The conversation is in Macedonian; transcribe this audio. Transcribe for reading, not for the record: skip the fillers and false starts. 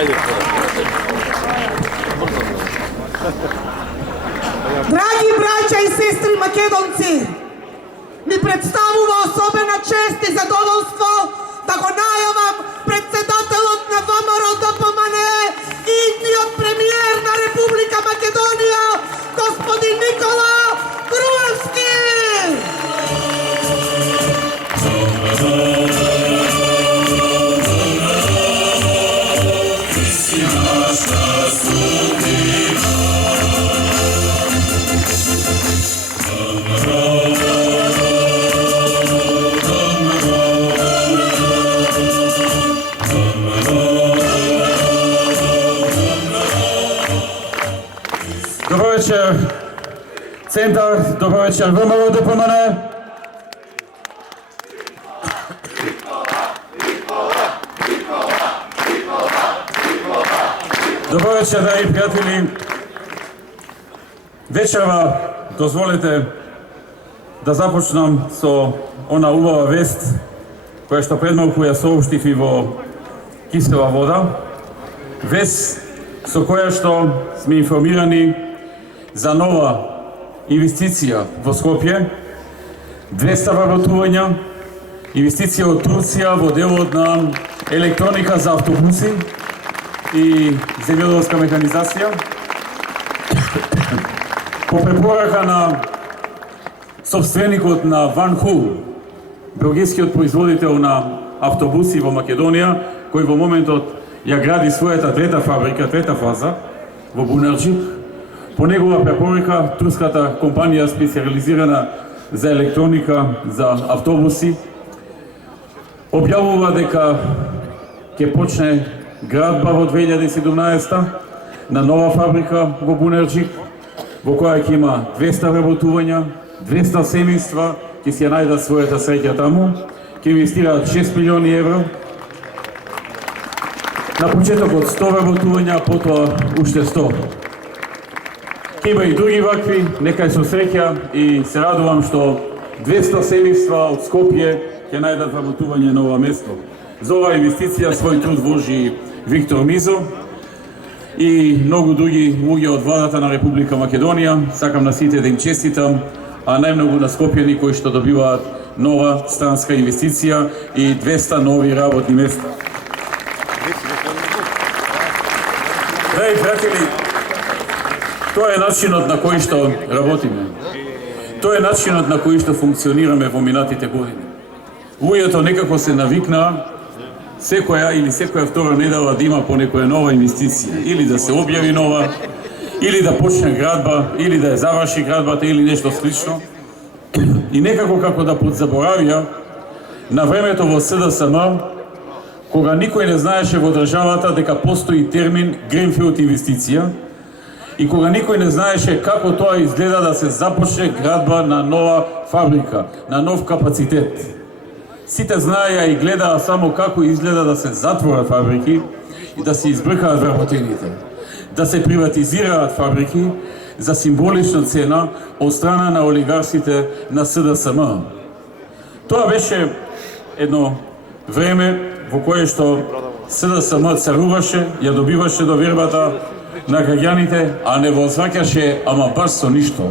Драги браќа и сестри македонци, ми представува особена чест и задоволство да го најавам председателот на ВМРО-ДПМН и идниот премиер на Република Македонија, господин Никола Груевски. Добро вечер, Центар, добро вечер, ВМРО-ДПМН. Добро вечер, драги пријатели. Вечерва дозволете да започнам со она убава вест која што пред малку ја соопштив и во кисела вода. Вест со која што сме информирани за нова инвестиција во Скопје, 200 вработувања, инвестиција од Турција во делот на електроника за автобуси и земјоделска механизација. По препорака на собственикот на Ван Хул, белгискиот производител на автобуси во Македонија, кој во моментот ја гради својата трета фабрика, трета фаза во Бунарџик. По негова препорика, турската компанија специализирана за електроника за автобуси објавува дека ќе почне градба во 2017 на нова фабрика во Бунарџик, во која ќе има 200 вработувања, 200 семејства ќе си ја најдат својата среќа таму, ќе инвестираат 6 милиони евро. На почетокот 100 вработувања, потоа уште 100. Ке има и други вакви, нека е со среќа и се радувам што 200 семејства од Скопје ќе најдат вработување на ова место. За оваа инвестиција свој труд вложи Виктор Мизо и многу други луѓе од владата на Република Македонија. Сакам на сите да им честитам, а најмногу на скопјани кои што добиваат нова странска инвестиција и 200 нови работни места. Драги пријатели, тоа е начинот на кој што работиме. Тоа е начинот на кој што функционираме во минатите години. Луѓето некако се навикнаа секоја или секоја втора недела да има по некоја нова инвестиција, или да се објави нова, или да почне градба, или да ја заврши градбата, или нешто слично. И некако како да подзаборавија на времето во СДСМ, кога никој не знаеше во државата дека постои термин гринфилд инвестиција и кога никој не знаеше како тоа изгледа да се започне градба на нова фабрика, на нов капацитет. Сите знаеа и гледаа само како изгледа да се затворат фабрики и да се избркаат вработените, да се приватизираат фабрики за символична цена од страна на олигарсите на СДСМ. Тоа беше едно време во кое што СДСМ царуваше, ја добиваше довербата на граѓаните, а не возвраќаше ама баш со ништо.